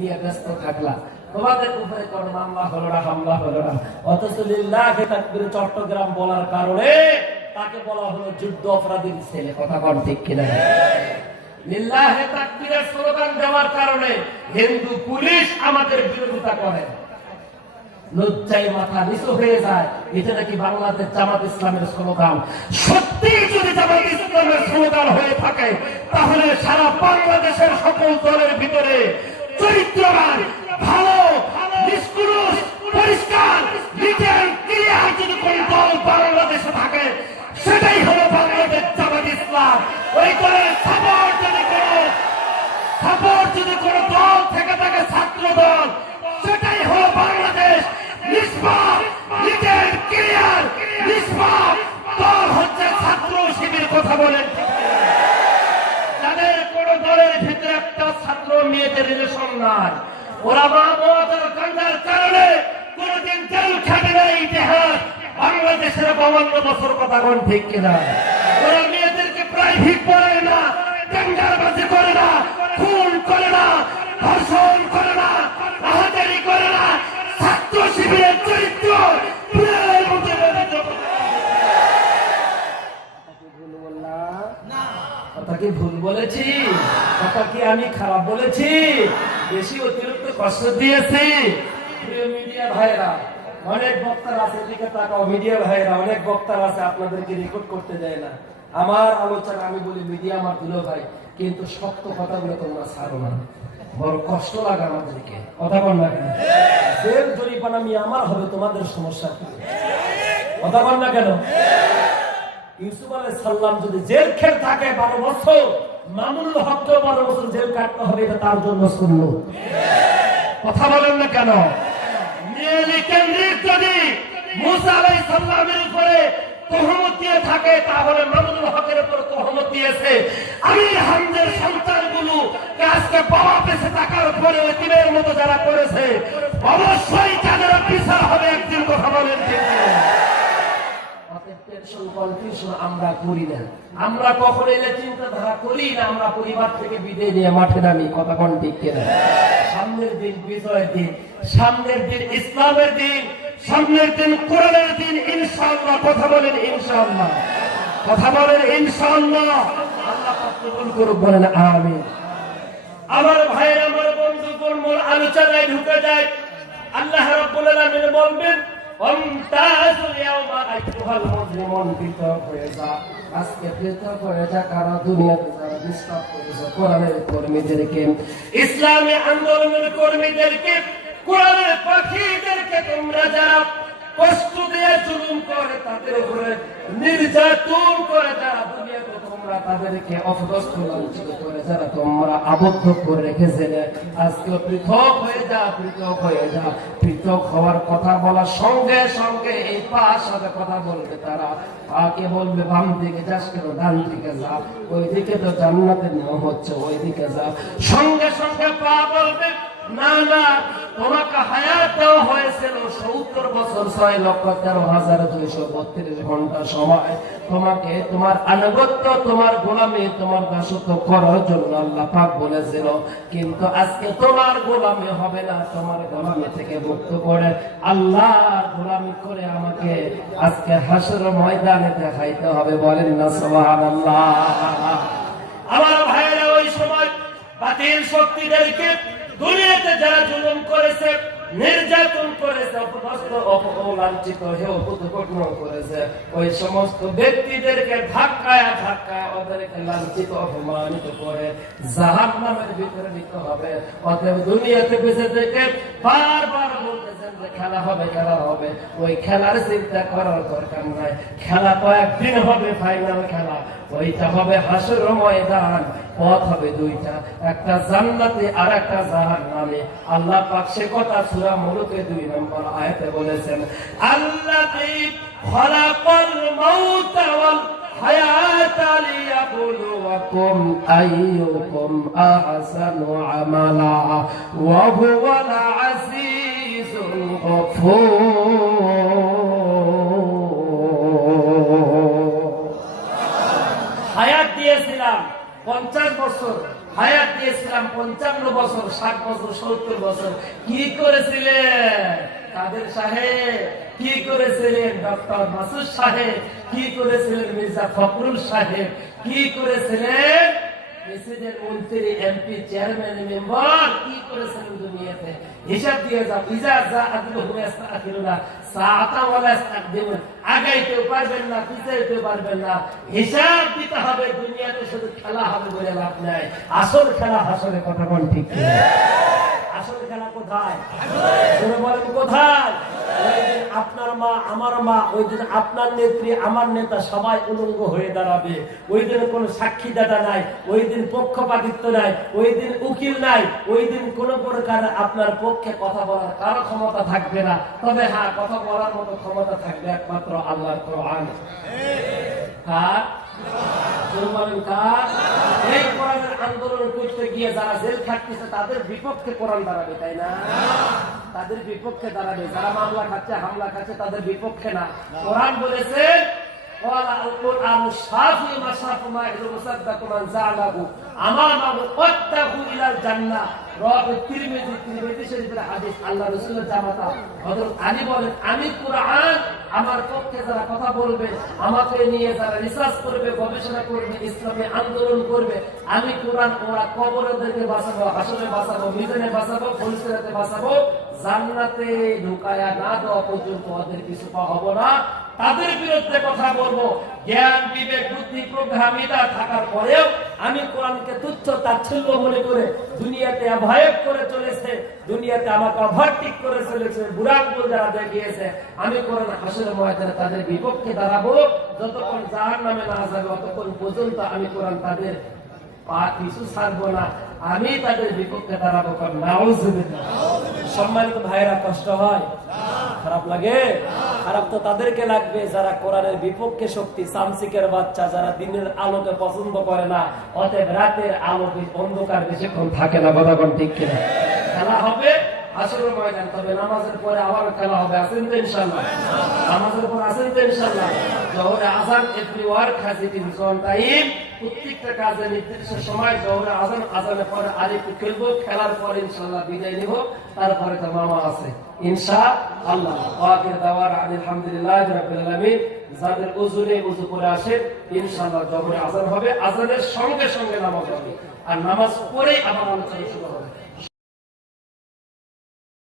নিয়ে ব্যস্ত থাকলা, তোমাদের উপরে কোন মামলা হলো না, হামলা হলো না, অথচ লিল্লাহে তাকবীর চট্টগ্রাম বলার কারণে তাকে বলা হলো যুদ্ধ অপরাধীর ছেলে। কথা বল ঠিক কিনা? লিল্লাহে তাকবীরের স্লোগান দেওয়ার কারণে হিন্দু পুলিশ আমাদের বিরোধিতা করে, লজ্জায় মাথা নিচু হয়ে যায়। এটা নাকি বাংলাদেশ জামাত ইসলামের স্লোগান। সত্যি যদি জামাত ইসলামের স্লোগান হয়ে থাকে তাহলে সারা বাংলাদেশের সকল দলের ভিতরে চরিত্রবান, ভালো, নিষ্কুলুষ, পরিষ্কার, লিটার ক্লিয়ার যদি কোন দল বাংলাদেশে থাকে সেটাই হলো বাংলাদেশ জামাত ইসলাম। ওই দলের সাপোর্ট যদি কোনো দল থেকে থাকে ছাত্র দল, সেটাই হলো বাংলাদেশ নিষ্পাপ, লিটার ক্লিয়ার, নিষ্পাপ দল হচ্ছে ছাত্র শিবির। কথা বলেন, যাদের কোন দলের ভিতরে একটা ছাত্র মেয়েদের রিলেশন নাই, ওরা মামলার কান্ডার কারণে কোনদিন জেল খাটে না। ইতিহাস বাংলাদেশের 52 বছর। কথা কোন ঠিক কিনা? ওরা মেয়েদেরকে প্রাইভেট পড়ে না, টেন্ডারবাজি করে না, খুন করে না, ধর্ষণ করে না, রাহাজানি করে না। ছাত্র শিবিরের চরিত্র কথা কি ভুল বলেছি? কথা কি আমি খারাপ বলেছি? বেশি অতিরিক্ত কষ্ট দিয়েছি? প্রিয় মিডিয়া ভাইরা, অনেক বক্তারা আছে, এদিকে তাকাও মিডিয়া ভাইরা, অনেক বক্তারা আছে আপনাদেরকে রেকর্ড করতে দেয় না। আমার আলোচনা আমি বলি মিডিয়া আমার দুলো ভাই, কিন্তু শক্ত কথাগুলো তোমরা ছাড়ো না, বড় কষ্ট লাগে আমাদেরকে। কথা বল না কেন? জেল জরিমানা আমি আমার হবে, তোমাদের সমস্যা কি? কথা বল না কেন? ইউসুফ আলাইহিস সালাম যদি জেল খেল থাকে 12 বছর, মামুনুল হককে 12 বছর জেল কাটতে হবে, এটা তার জন্য সুন্নাত। কথা বলেন না কেন? নিয়ালি কেন্দ্রিক যদি মুসা আলাইহিস সালামের উপরে তহমত দিয়ে থাকে তাহলে মামুনুল হকের উপর তহমত দিয়েছে। আমির হামদের সন্তানগুলো আজকে বাবা বেঁচে থাকার পরে এতিমের মতো যারা করেছে, অবশ্যই তাদের বিচার হবে একদিন। কথা বলেন ঠিক না? আমরা করি না, আমরা কখনো এলে চিন্তাধারা করি না, আমরা পরিবার থেকে বিদায় নিয়ে মাঠে নামি। কথা কোন ঠিক কিনা? সামনের দিন বিজয়ের দিন, সামনের দিন ইসলামের দিন, সামনের দিন কোরআনের দিন ইনশাআল্লাহ। কথা বলেন ইনশাআল্লাহ, কথা বলেন ইনশাআল্লাহ। আল্লাহ কবুল করুক, বলেন আমিন। আমার ভাইয়ের, আমার বন্ধুগণ, মূল আলোচনায় ঢুকে যায়। আল্লাহ রাব্বুল আলামিন বলবেন, অমতাজুল ইয়াওমা আইয়ুহাল মুজরিমুন, পৃথক হয়ে যা। আজকে পৃথক হয়ে যা কারা দুনিয়াতে যারা ডিস্টার্ব করেছে কোরআনের কর্মীদেরকে, ইসলামী আন্দোলনের কর্মীদেরকে, কোরআনের পাখিদেরকে, তোমরা যারা কষ্ট দিয়ে জুলুম করে, তাদের উপরে নির্যাতন করে, যারা দুনিয়াতে তোমরা তাদেরকে অপদস্থ লাঞ্ছিত করে, যারা তোমরা আবদ্ধ করে রেখেছে, আজকে পৃথক হয়ে যা, পৃথক হয়ে যা। পৃথক হওয়ার কথা বলার সঙ্গে সঙ্গে এই পাশ সাথে কথা বলবে তারা, আগে বলবে বাম দিকে যাস কেন, ডান দিকে যা, ওই দিকে তো জান্নাতের নাম হচ্ছে, ওই দিকে যা। সঙ্গে সঙ্গে পা বলবে না না, তোমাকে হায়াত দেওয়া হয়েছিল 70 বছর 6,13,232 ঘন্টা সময়। তোমাকে তোমার আনুগত্য, তোমার গোলামি, তোমার দাসত্ব করার জন্য আল্লাহ পাক বলেছিল, কিন্তু আজকে তোমার গোলামি হবে না। তোমার গোলামি থেকে মুক্ত করে আল্লাহর গোলামি করে আমাকে আজকে হাসর ময়দানে দেখাইতে হবে। বলেন না সুবহানাল্লাহ। আমার ভাইরা, ওই সময় বাতিল শক্তিদেরকে দুনিয়াতে যারা জুলুম করেছে, নির্যাতন করেছে, অপদস্থ, অপলাঞ্ছিত, হেয়প্রতিপন্ন করেছে, ওই সমস্ত ব্যক্তিদেরকে ধাক্কায় ধাক্কায় ওদেরকে লাঞ্ছিত, অপমানিত করে জাহান্নামের ভিতরে নিতে হবে। অতএব দুনিয়াতে বেঁচে থেকে বারবার বলতেছেন যে খেলা হবে, খেলা হবে। ওই খেলার চিন্তা করার দরকার নাই। খেলা তো একদিন হবে, ফাইনাল খেলা, ওইটা হবে হাসর ময়দান। পথ হবে দুইটা, একটা জান্নাতে আর একটা জাহান্নামে। আল্লাহ পাক সে কথা সূরা মুলুকে 2 নম্বর আয়াতে বলেছেন, আল্লাযী খালাকাল মাউতা ওয়াল হায়াতা লিয়াবলুয়াকুম আইয়ুকুম আহসানু আমালা ওয়া হুয়াল আজিজুল গফুর। হায়াত দিয়েছিলাম 50 বছর, হায়াত দিয়েছিলাম 55 বছর, 60 বছর, 70 বছর। কি করেছিলেন কাদের সাহেব? কি করেছিলেন ডক্টর মাসুদ সাহেব? কি করেছিলেন মির্জা ফখরুল সাহেব? কি করেছিলেন প্রেসিডেন্ট, মন্ত্রী, এমপি, চেয়ারম্যান, মেম্বার? কি করেছিলেন দুনিয়াতে? হিসাব দিয়ে যাও। ইজা যা আদলুহু ইস্তাখিরুনা সাআতা ওয়ালা ইস্তাকদিমুন। আগাইতেও পারবেন না, পিছাইতেও পারবেন না। হিসাব দিতে হবে। দুনিয়াতে শুধু খেলা হবে বলে লাভ নাই। আসল খেলা হাসরে, কথা কোন ঠিক কিনা? আসল খেলা কোথায়? বলেন কোথায়? ওই দিন আপনার মা, আমার মা, ওই দিন আপনার নেত্রী, আমার নেতা সবাই উলঙ্গ হয়ে দাঁড়াবে। ওই দিন কোনো সাক্ষী দাতা নাই, ওই দিন পক্ষপাতিত্ব নাই, ওই দিন উকিল নাই, ওই দিন কোন প্রকার আপনার পক্ষে কথা বলার কারো ক্ষমতা থাকবে না। তবে হ্যাঁ, কথা বলার মতো ক্ষমতা থাকবে একমাত্র আল্লাহর কোরআন। কার? বলেন কার? এই কোরআনের আন্দোলন করতে গিয়ে যারা জেল খাটতেছে তাদের বিপক্ষে কোরআন দাঁড়াবে, তাই না? তাদের বিপক্ষে দাঁড়াবে। যারা মামলা খাচ্ছে, হামলা খাচ্ছে, তাদের বিপক্ষে না। কোরআন বলেছে ওয়ালা আল-কুরআনু শাফি মাশাফু মা ইউসাদ্দাকু মান জাআলাহু আমামাহু ওয়াত্তাকু ইলাল জান্নাহ। রাওয়াহু তিরমিজি শরীফের হাদিস। আল্লাহ রাসূলের জামাতা হযরত আলী বলেন, আমি কোরআন, আমার পক্ষে যারা কথা বলবে, আমাকে নিয়ে যারা রিসার্চ করবে, গবেষণা করবে, ইসলামী আন্দোলন করবে, আমি কোরআন ওরা কবরে থেকে বাঁচাবো, হাসরে বাঁচাবো, মিজানে বাঁচাবো, ফুলসিরাতে বাঁচাবো। জান্নাতে ঢুকায়া না দেওয়া পর্যন্ত ওদের কিছু পাবো না। তাদের বিরুদ্ধে কথা বলবো। জ্ঞান, বিবেক, বুদ্ধি, প্রজ্ঞা থাকার পরেও আমি কোরআনকে তুচ্ছ তাচ্ছিল্য মনে করে দুনিয়াতে অভয়েড করে চলেছে, দুনিয়াতে আমাকে অভারটিক করে চলেছে, বুড়াঙ্গুল যারা দেখিয়েছে, আমি কোরআন হাসরের ময়দানে তাদের বিপক্ষে দাঁড়াবো। যতক্ষণ জাহান্নামে না যাবে ততক্ষণ পর্যন্ত আমি কোরআন তাদের পা কিছু ছাড়বো না। আমি তাদের বিপক্ষে দাঁড়াবো। নাউজুবিল্লাহ। সম্মানিত ভাইরা, কষ্ট হয়? খারাপ লাগে? খারাপ তো তাদেরকে লাগবে যারা কোরআনের বিপক্ষে শক্তি, সামসিকের বাচ্চা, যারা দিনের আলোকে পছন্দ করে না। অতএব রাতের আলো অন্ধকার বেশিক্ষণ থাকে না, কথা কোন ঠিক কিনা? খেলা হবে আসরের ময়দান, তবে নামাজের পরে আবার খেলা হবে। আছেন তো ইনশাআল্লাহ? নামাজের পর আছেন তো ইনশাআল্লাহ? জোহরে আযান, every work has its own time. প্রত্যেকটা কাজে নির্দিষ্ট সময়। জোহরে আযান, আযানের পরে আরেকটু খেলবো, খেলার পরে ইনশাআল্লাহ বিদায় নিব। তারপরে তো মামা আছে ইনশাআল্লাহ। ওয়াকির দাওয়ার আলহামদুলিল্লাহি রাব্বিল আলামিন। যাদের ওযুরে ওযু করে আসে ইনশাআল্লাহ জোহরে আযান হবে, আযানের সঙ্গে সঙ্গে নামাজ হবে, আর নামাজ পরেই আবার আলোচনা শুরু হবে।